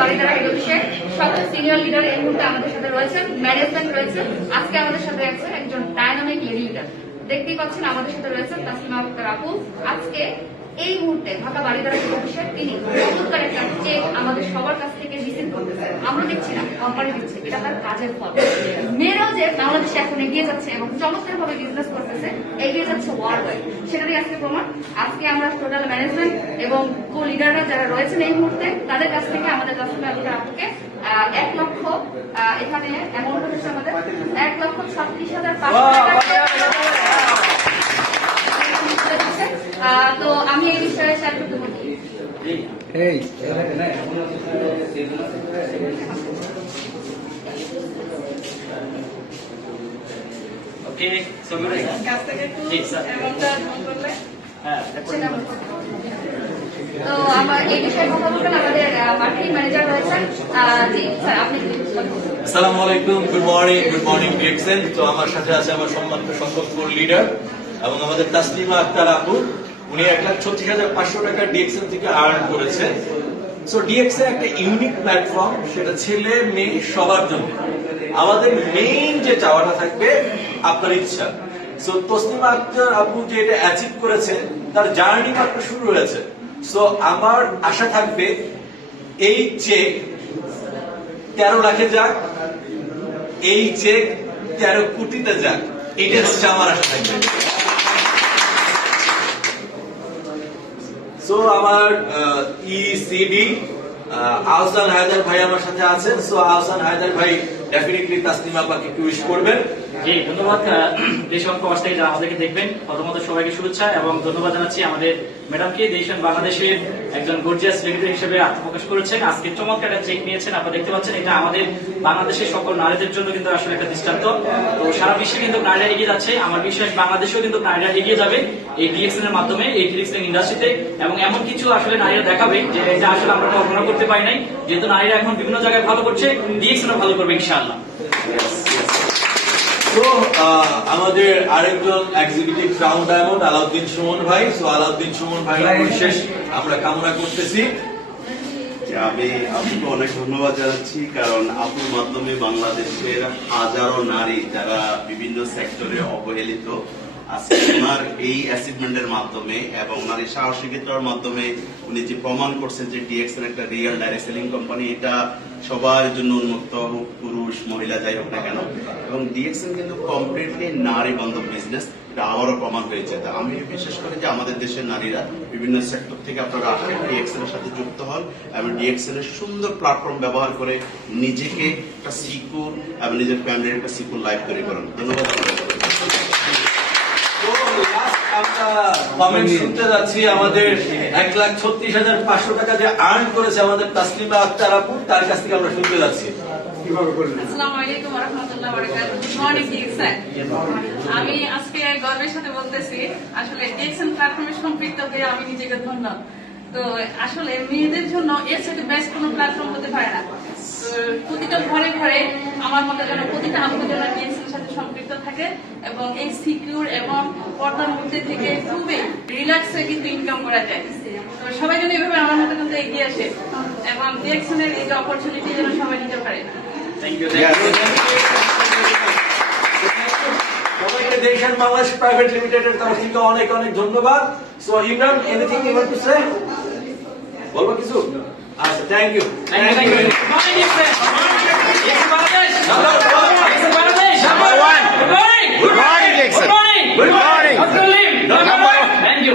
Baridhara head অফিসের সকল senior leader এই মুহূর্তে আমাদের সাথে রয়েছেন, ম্যানেজমেন্ট রয়েছে। আজকে আমাদের সাথে আছে একজন ডায়নামিক লেডি লিডার, দেখতেই পাচ্ছেন আমাদের সাথে রয়েছেন তাসলিমা আক্তার আপু। আজকে এই মুহূর্তে ঢাকা বাড়িধারা হেড অফিসের তিনি চমৎকার একটা চেক আমাদের সবার কাছ থেকে রিসিভ করতেছেন। আমরা দিচ্ছি না, কোম্পানি দিচ্ছে, এটা তার কাজের ফল। মেয়েরাও যে বাংলাদেশে এখন এগিয়ে যাচ্ছে এবং চমৎকার ভাবে বিজনেস করতেছে, এগিয়ে যাচ্ছে ওয়ার্ল্ড ওয়াইড, সেটারই আজকে প্রমাণ। আজকে আমরা টোটাল ম্যানেজমেন্ট এবং কো লিডাররা যারা রয়েছেন এই মুহূর্তে, তাদের কাছ থেকে আমাদের তাসলিমা আক্তার আপুকে 1 লক্ষ, এখানে অ্যামাউন্ট হচ্ছে আমাদের 1,36,500 টাকা। তো আমি এই বিষয়ে শেয়ার করতে বলছি। তো আমার এই বিষয়ে কথা বলবেন আমাদের মার্কেটিং ম্যানেজার রয়েছেন। জি স্যার, আপনি আসসালামু আলাইকুম, গুড মর্নিং ডিএক্সএন। তো আমার সাথে আছে আমার সম্মানিত সংসদ লিডার এবং আমাদের তাসলিমা আক্তার আপু। উনি 1,36,500 টাকা ডিএক্সএন থেকে আর্ন করেছে। সো ডিএক্সএন একটা ইউনিক প্ল্যাটফর্ম, সেটা ছেলে মেয়ে সবার জন্য। আমাদের মেইন যে চাওয়াটা থাকবে আপনার ইচ্ছা। সো তাসলিমা আক্তার আপু যে এটা অ্যাচিভ করেছে, তার জার্নি মাত্র শুরু হয়েছে। সো আমার আশা থাকবে এই চেক 13 লাখে যাক, এই চেক 13 কোটিতে যাক, এটা হচ্ছে আমার আশা থাকবে। সো আমার ইসিডি আহসান হায়দার ভাই আমার সাথে আছেন। সো আহসান হায়দার ভাই ডেফিনেটলি তাসলিমা আপাকে একটু উইশ করবেন। জি ধন্যবাদ। দেশন কমার্সটাই যারা আমাদেরকে দেখবেন, প্রথমত সবাইকে শুভেচ্ছা এবং ধন্যবাদ জানাচ্ছি আমাদের ম্যাডামকে। দেশন বাংলাদেশের একজন গর্জিয়াস লেডিতে হিসেবে আত্মপ্রকাশ করেছেন। আজকে চমৎকার একটা চেক নিয়েছেন, আপনারা দেখতে পাচ্ছেন। এটা আমাদের বাংলাদেশের সকল নারীদের জন্য কিন্তু আসলে একটা দৃষ্টান্ত। তো সারা বিশ্বে কিন্তু নারীরা এগিয়ে যাচ্ছে, আমার বিশ্বাস বাংলাদেশেও কিন্তু নারীরা এগিয়ে যাবে এই ডিএক্সএন এর মাধ্যমে, এই ডিএক্সএন ইন্ডাস্ট্রিতে। এবং এমন কিছু আসলে নারীরা দেখাবে যে এটা আসলে আমরা কল্পনা করতে পারি নাই। যেহেতু নারীরা এখন বিভিন্ন জায়গায় ভালো করছে, ডিএক্সএনও ভালো করবে ইনশাআল্লাহ। তো আমাদের আরেকজন executive crown diamond Alauddin Suman ভাই। সো আলাউদ্দিন সুমন ভাই বিশেষ আমরা কামনা করতেছি। আমি আপুকে অনেক ধন্যবাদ জানাচ্ছি, কারণ আপুর মাধ্যমে বাংলাদেশের হাজারো নারী যারা বিভিন্ন সেক্টরে অবহেলিত, আজকে ওনার এই অ্যাচিভমেন্টের মাধ্যমে এবং নারীর সাহসিকতার মাধ্যমে উনি যে প্রমাণ করছেন যে ডিএক্সএন একটা রিয়েল ডাইরেক্ট সেলিং কোম্পানি, এটা সবার জন্য উন্মুক্ত হোক, পুরুষ মহিলা যাই হোক না কেন। এবং ডিএক্সএন কিন্তু কমপ্লিটলি নারী বান্ধব বিজনেস, এটা আবারও প্রমাণ হয়েছে। আমি বিশেষ করে যে আমাদের দেশের নারীরা বিভিন্ন সেক্টর থেকে আপনারা আসেন, ডিএক্সএন এর সাথে যুক্ত হন এবং ডিএক্সএন এর সুন্দর প্ল্যাটফর্ম ব্যবহার করে নিজেকে একটা সিকিউর এবং নিজের ফ্যামিলির একটা সিকিউর লাইফ তৈরি করেন। ধন্যবাদ। আমরা কমেন্ট শুনতে যাচ্ছি আমাদের 1,36,500 টাকা যে আর্ন করেছে আমাদের তাসলিমা আক্তার আপু, তার কাছ থেকে আমরা শুনতে যাচ্ছি। আসসালামু আলাইকুম ওয়া রাহমাতুল্লাহি ওয়া বারাকাতুহু। Good morning DXN. আমি আজকে গর্বের সাথে বলতেছি, আসলে ডিএক্সএন প্ল্যাটফর্মে সম্পৃক্ত হয়ে আমি নিজেকে ধন্য। তো আসলে মেয়েদের জন্য এর সাথে বেস্ট কোনো প্ল্যাটফর্ম হতে পারে না। প্রতিটা ঘরে ঘরে আমার মতে যেন প্রতিটা আপু যেন ডিএক্সএন এর সাথে সম্পৃক্ত থাকে এবং এই সিকিউর এবং পর্দার মধ্যে থেকে খুবই রিল্যাক্সে কিন্তু ইনকাম করা যায়। তো সবাই যেন এইভাবে আমার মতো কিন্তু এগিয়ে আসে এবং ডিএক্সএন এর এই যে অপরচুনিটি যেন সবাই নিতে পারে। Thank you. সবাইকে দেশন বাংলাদেশ প্রাইভেট লিমিটেডের তরফ থেকে অনেক অনেক ধন্যবাদ। So Imran, anything you want to say? বলবো কিছু? আচ্ছা, thank you. Good morning. Thank you.